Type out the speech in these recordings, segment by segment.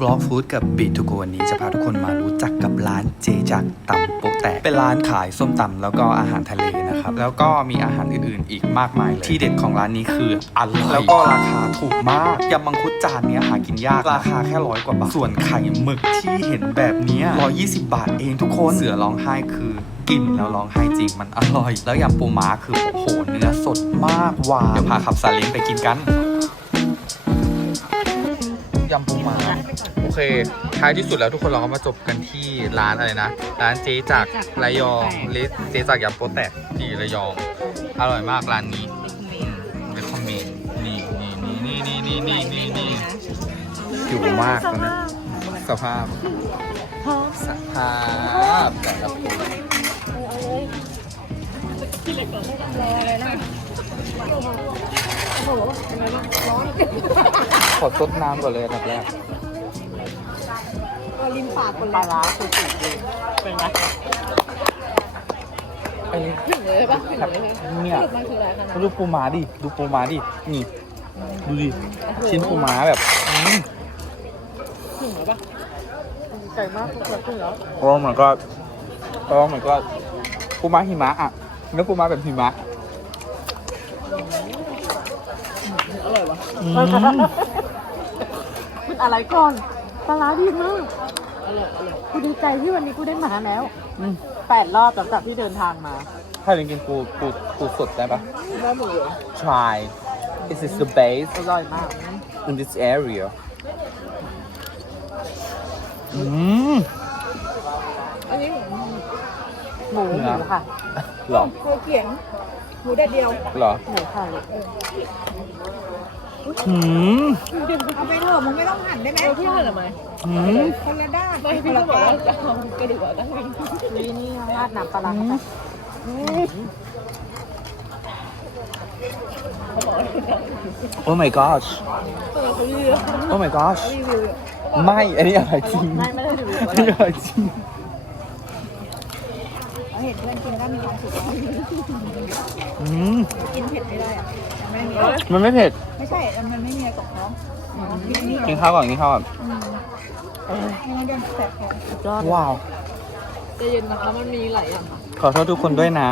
วอล์กฟู้ดกับบีทูโกวันนี้จะพาทุกคนมารู้จักกับร้านเจจากตำโปะแตกเป็นร้านขายส้มตำแล้วก็อาหารทะเลนะครับ แล้วก็มีอาหารอื่นๆ อีกมากมายเลยที่เด็ดของร้านนี้คืออร่อยแล้วก็ราคาถูกมากยำมังคุดจานเนี้ยหากินยากราคาแค่ร้อยกว่าบาท ส่วนไข่หมึกที่เห็นแบบเนี้ร้อยยี่สิบบาทเองทุกคนเสือร้องไห้คือกินแล้วร้องไห้จริงมันอร่อย แล้วยำปูม้าคือโอ้โหเนื้อสดมากหวานเดี๋ยวพาขับซาเล้งไปกินกัน ยำปูม้าโอเค ท้ายที่สุดแล้วทุกคนเราก็มาจบกันที่ร้านอะไรนะ ร้านเจ๊จากระยองหรือเจ๊จากยำโปแตกที่ระยอง อร่อยมากร้านนี้เรคคอมเมนนี่นี่นี่นี่นี่นี่นี่นี่หิวมากตอนนี้สภาพสภาพแต่ละคน ขอซดน้ำก่อนเลยอันดับแรกริมปากคนปลาร้าคือสุดเลยเป็นไงไอ้ถึงเลยปะถึงเลยเนี่ยสรุปมันคืออะไรคะนะดูปูม้าดิ ดูปูม้าดิ นี่ ดูดิ ชิ้นปูม้าแบบอืมถึงเลยปะไก่มากทุกคนถึงแล้วโอ้ my god โอ้ my god ปูม้าหิมะอะเนื้อปูม้าแบบหิมะอร่อยวะ อืมมันอะไรก่อนปลาร้าดีมากอร่อยอร่อยกูดีใจที่วันนี้กูได้มาแล้วอืมแปดรอบหลังจากที่เดินทางมา ถ้าเรียนกินปูปูปูสดได้ปะ ได้หมดเลย try this is the base อร่อยมาก in this area อืม อันนี้หมูหมูเนื้หอมูค่ะเหรอโคเกียงหมูแดดเดียวเหรอหมูค่ะลูก อืมเอาไปเถอะมึงไม่ต้องหั่นได้ไหมพี่หั่นทำไมอืมคนละด้านไม่พี่ต้องบอกว่าจะทำกระดูกอะต้องมีนี่นี่ราดน้ำปลาร้าเข้าไปโอ้ my gosh เออเขาเลือกโอ้ my gosh รีวิวไม่ อันนี้อร่อยจริงไม่ไม่ได้ดูอันนี้อร่อยจริงเราเห็นเพื่อนกินก็มีความสุขแล้วอืมกินเผ็ดไม่ได้อะยัง ไม่มีมันไม่เผ็ดไม่ใช่ มันไม่มีอะไรตกท้องนี่นี่กินข้าวก่อนกินข้าวก่อนไม่งั้นเดินแสบท้องสุดยอดว้าวจะเย็นนะคะมันมีหลายอย่างค่ะขอโทษทุกคนด้วยนะ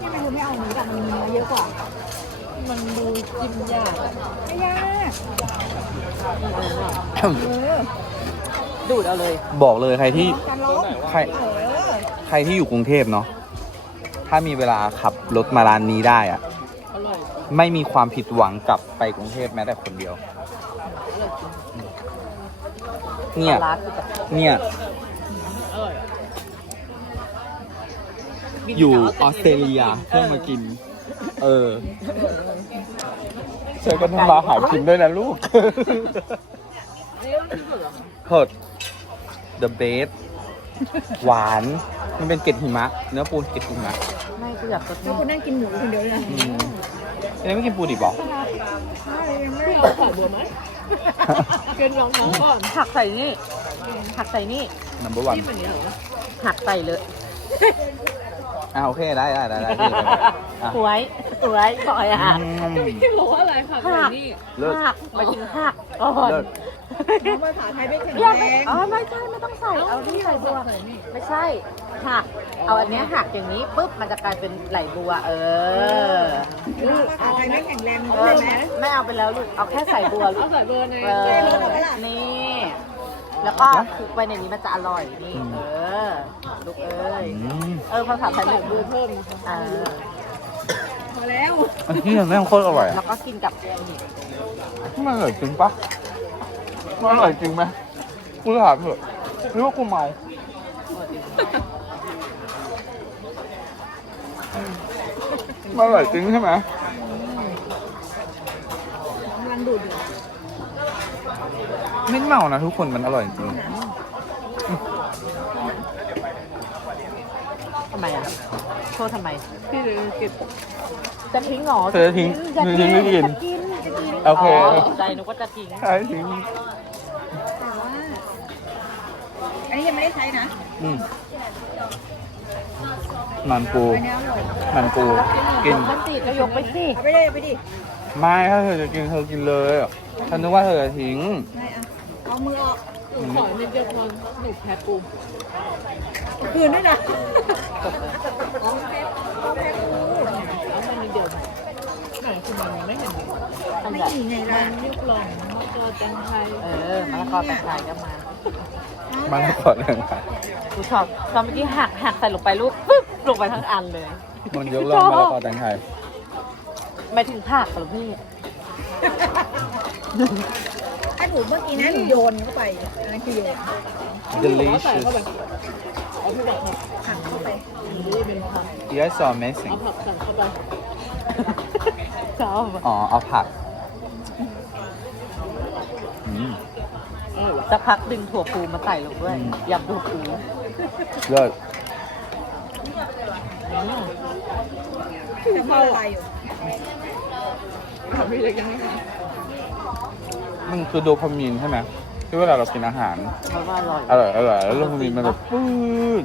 นี่มันคือไม่เอาเนื้อแต่มันมีเนื้อเยอะกว่า มันดูจิ้มยากไม่ยากเออดูดเอาเลย บอกเลยใครที่ การร้องใครเออ ใครที่อยู่กรุงเทพเนาะถ้ามีเวลาขับรถมาร้านนี้ได้อะอร่อยไม่มีความผิดหวังกลับไปกรุงเทพแม้แต่คนเดียวเนี่ยลาร้าคือแบบเนี่ยอร่อยอยู่ออสเตรเลียเพื่อมากิน เออเชิญกันทำมาหากินด้วยนะลูกนี่ก็คือแบบเพิด the best หวาน มันเป็นเกล็ดหิมะ เนื้อปูนเกล็ดหิมะไม่กูอยากจะแล้วคุณนั่งกินหมูคนเดียวเลยนะอืมยังไม่กินปูดิบหรอ ใช่ยังไม่เอาขาบัวไหมเป็นรองน้องก่อนหักใส่นี่หักใส่นี่ number one ที่เป็นอย่างนี้เหรอหักใส่เลย อ่าโอเคได้ได้ได้ได้พี่อะสวยสวยปล่อยหักอืม พี่บอกว่าอะไรค่ะหักเลิศหักไปถึงหักก่อนเลิศ น้องภาษาไทยไม่แข็งอย่าแรไปงอ๋อไม่ใช่ไม่ต้องใส่เอาที่ใส่บัวไม่ใช่หักเอาอันเนี้ยหักอย่างนี้ปุ๊บมันจะกลายเป็นไหลบัว เออน้องภาษาไทยไม่แข็งแรงเอใช่อไหมไม่เอาไปแล้วลูกเอาแค่ใส่บัวลูกใส่เบอร์ในเออนี่ แล้วก็คลุกไปในนี้มันจะอร่อยนี่ เออ ลูกเอ้ย อืมเออภาษาไทยหนึ่งดูเพิ่มเออพอแล้วอันนี้แม่งโคตรอร่อยแล้อะวก็กินกับนี่มันอร่อยจริงปะ มันอร่อยจริงไหมกูถามเถอะหรือว่ากูเมามันอร่อยจริงใช่ไหมกำลังดูดอยู่ไม่เมานะทุกคนมันอร่อยจริงทำไมอะโทษทำไม พี่เลยเก็บจะทิ้งเหรอเธอทิ้งจะเธอทิ้ทิ้งงไม่กินจะกินจะกินโอเคใจนึกว่าจะทิ้ง ใช่ทิ้ง แต่ว่าอันนี้ ยังไม่ได้ใช้นะอืมมันปูมันปูกิน มันติดก็ยกไปสิเอาไปเลยเอาไปดิไม่ถ้าเธอจะกินเธอกินเลยฉันนึกว่าเธอจะทิ้งไม่เอาเอามือออกขอเนเดียวพอหนูแพ้ปูคืนด้วยนะเอามาเดียวไหนคือมันไม่เห็นไม่มีไงล่ะยุกหล่องมะกอแตงไทยเออมะละกอแตงไทยก็มา มันก่อนเลยค่ะกูชอบตอนเมื่อกี้หักหักใส่ลงไปลูกปึ๊บลงไปทั้งอันเลยมันยกล่องมาแล้วก็แตงไทยไม่ถึงผักเหรอพี่ถ้าหนูเมื่อกี้นะหนูโยนเข้าไปอันนั้นคือโยน delicious ขังเข้าไป yes so amazing ผักสั่งเข้าไปชอบอ๋อเอาผักอืม สักพักดึงถั่วปูมาใส่ลงด้วยอืมยำถั่วปูเลิศจะเข้าอะไรอยู่มันคือโดพามีนใช่ไหมที่เวลาเรากินอาหารเพราะว่าอร่อยอร่อยอร่อยแล้วโดพามีนมันแบบปื๊ด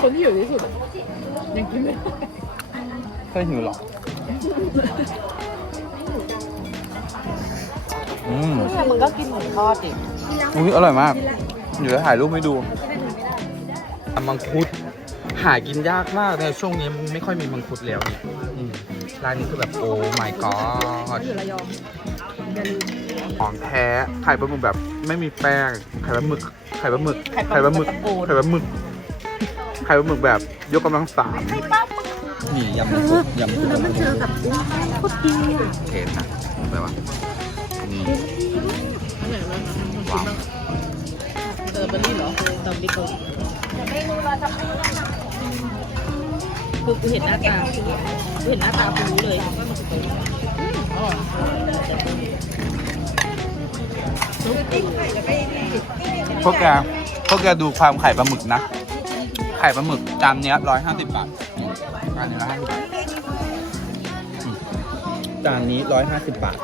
คนที่อยู่ที่สุดยังกินไม่เคยหิวหรอ อืมเนี่ยมึงก็กินหมูทอดดิอุ้ยอร่อยมาก เดี๋ยวจะถ่ายรูปให้ดูมังคุด หากินยากมากในช่วงนี้มันไม่ค่อยมีมังคุดแล้วเนี่ยอืมร้านนี้คือแบบโอ้ my god อยู่ระยองอย่าลืมของแท้ไข่ปลาหมึกแบบไม่มีแป้งไข่ปลาหมึกไข่ปลาหมึกไข่ไข่ปปลาลาหหมึมึกกตะปูไข่ปลาหมึกไข่ปลาหมึกแบบยกกำลังสามนี่ยำมังคุดยำมังคุดแล้วมันเจอกับพุดดีเทนนะอะไรวะนี่ ว้าวเออเบอร์รี่เหรอตอมดิโกคือกูเห็นหน้าตากูเห็นหน้าตากูรู้เลยว่ามันคือตัวนี้อืมอร่อยพวกแกพวกแกดูความไข่ปลาหมึกนะ ไข่ปลาหมึกจานเนี้ยร้อยห้าสิบบาทจานนี้ร้อยห้าสิบบาทอืมจานนี้ร้อยห้าสิบบาท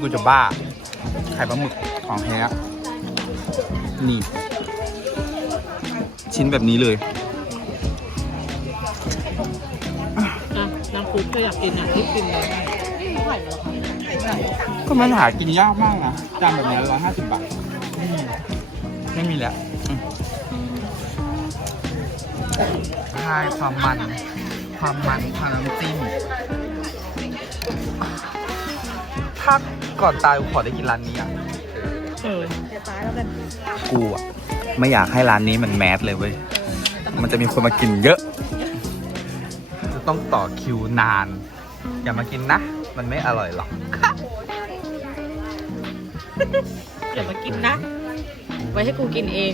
กูจะบ้า ไข่ปลาหมึก ของแท้ นี่ ชิ้นแบบนี้เลยอะน้ำซุปก็อยากกินอะที่กินเลยไม่ไหวแล้วค่ะก็มันหากินยากมากนะจานแบบนี้ร้อยห้าสิบบาทอืมไม่มีแล้วอืมใช่ความมัน ความมันความน้ำจิ้มถ้าก่อนตายกูขอได้กินร้านนี้อะ กูอะ ไม่อยากให้ร้านนี้มันแมสเลยเว้ย มันจะมีคนมากินเยอะ จะต้องต่อคิวนาน อย่ามากินนะ มันไม่อร่อยหรอก อย่ามากินนะ ไว้ให้กูกินเอง